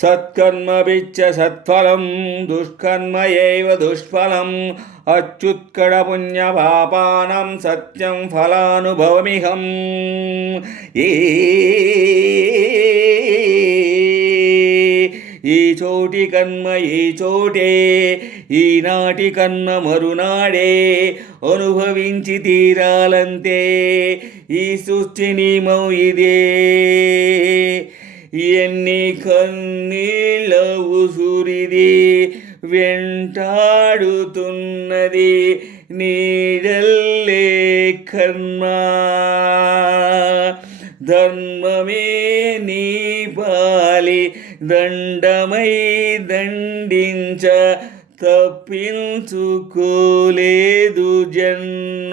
సత్కర్మభిచ్చ సత్ఫలం దుష్కర్మ ఏవ దుష్ఫలం అచ్యుత్కడ పుణ్యపాపానం సత్యం ఫలానుభవమిహం. ఈ చోటి కర్మ ఈ చోటే, ఈనాటి కర్మ మరునాడే, అనుభవించి తీరాలంతే, ఈ సృష్టి నియమం ఇదే. ఎన్ని కన్నీళ్ళ ఉసురిది వెంటాడుతున్నది, నీడల్లే కర్మ. ధర్మమే నీ పాలి దండమై దండించ, తప్పించుకోలేదు జన్మ.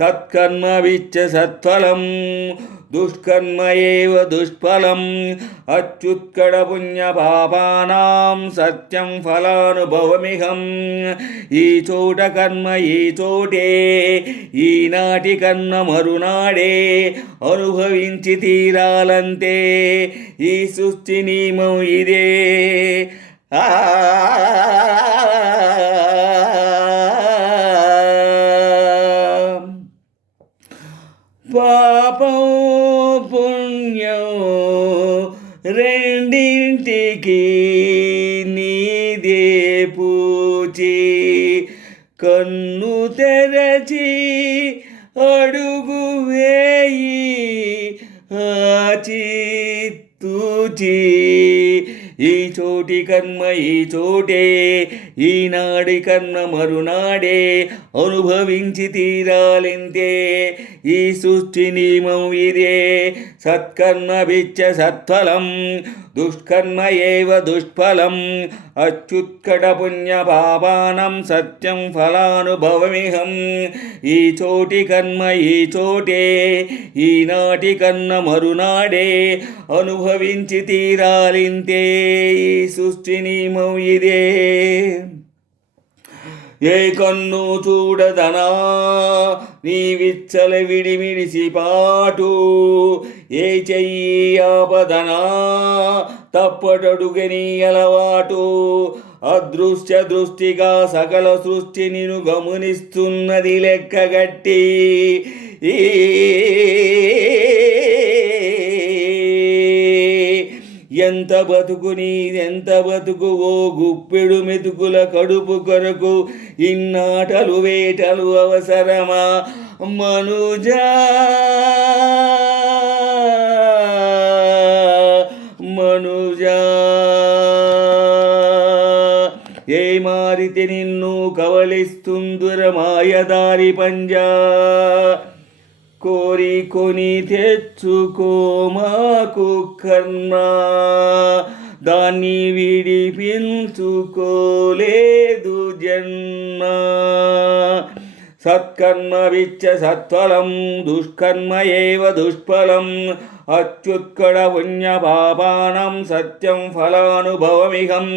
సత్కర్మభిచ్చ సత్ఫలం దుష్కర్మ ఏవ దుష్ఫలం అచ్యుత్కడ పుణ్యపాపానాం సత్యం ఫలానుభవమిహం. ఈ చోట కర్మ ఈ చోటే, ఈనాటి కర్మ మరునాడే, అనుభవించి తీరాలంతే, ఈ సృష్టి నియమం ఇదే. పాపం పుణ్యం రెండింటికి నీదే పూచి, కన్ను తెరచి అడుగు వేయి ఆచితూచి. ఈ చోటి కర్మ ఈ చోటే, ఈనాడి కర్మ మరునాడే, అనుభవించి తీరాలింతే, ఈ సృష్టి నియమం ఇదే. సత్కర్మభిచ్చ సత్ఫలం దుష్కర్మ ఏవ దుష్ఫలం అచ్యుత్కడ పుణ్యపాపానం సత్యం ఫలానుభవమిహం. ఈ చోటి కర్మ ఈ చోటే, ఈనాటి కర్మ మరునాడే, అనుభవించి తీరాలింతే, ఈ సృష్టి నియమం ఇదే. ఏ కన్ను చూడదనా నీ విచ్చల విడిమిడిసి పాటు, ఏ చెయ్యి ఆపదనా తప్పటడుగని అలవాటు. అదృశ్య దృష్టిగా సకల సృష్టి నిన్ను గమనిస్తున్నది లెక్కగట్టి. ఎంత బతుకు నీదెంత బతుకు, ఓ గుప్పెడు మెతుకుల కడుపు కొరకు ఇన్నాటలు వేటలు అవసరమా మనుజా. మనుజా ఏ మారితే నిన్ను కవలిస్తుందుర మాయదారి పంజా. కోరి కొని తెచ్చుకో మాకు కర్మ, దాన్ని విడిపించుకోలేదు జన్మ. సత్కర్మభిచ్చ సత్ఫలం దుష్కర్మ ఏవ దుష్ఫలం అచ్యుత్కడ పుణ్యపాపానం సత్యం ఫలానుభవమిహం.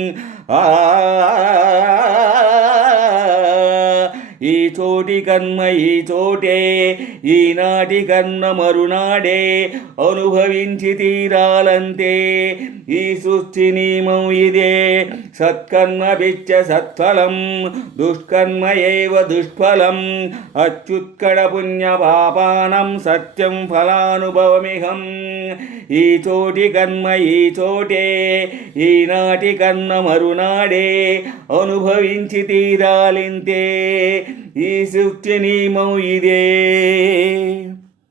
ఈ చోటి కర్మ ఈ చోటే, ఈనాటి కర్మ మరునాడే, అనుభవించి తీరాలంతే, ఈ సృష్టి నియమం ఇదే. సత్కర్మభిచ్చ సత్ఫలం దుష్కర్మ ఏవ దుష్ఫలం అచ్యుత్కడ పుణ్యపాపానం సత్యం ఫలానుభవమిహం. ఈ చోటి కర్మ ఈ చోటే, ఈనాటి కర్మ మరునాడే, అనుభవించి తీరాలింతే, ఈ సృష్టి నియమం ఇదే.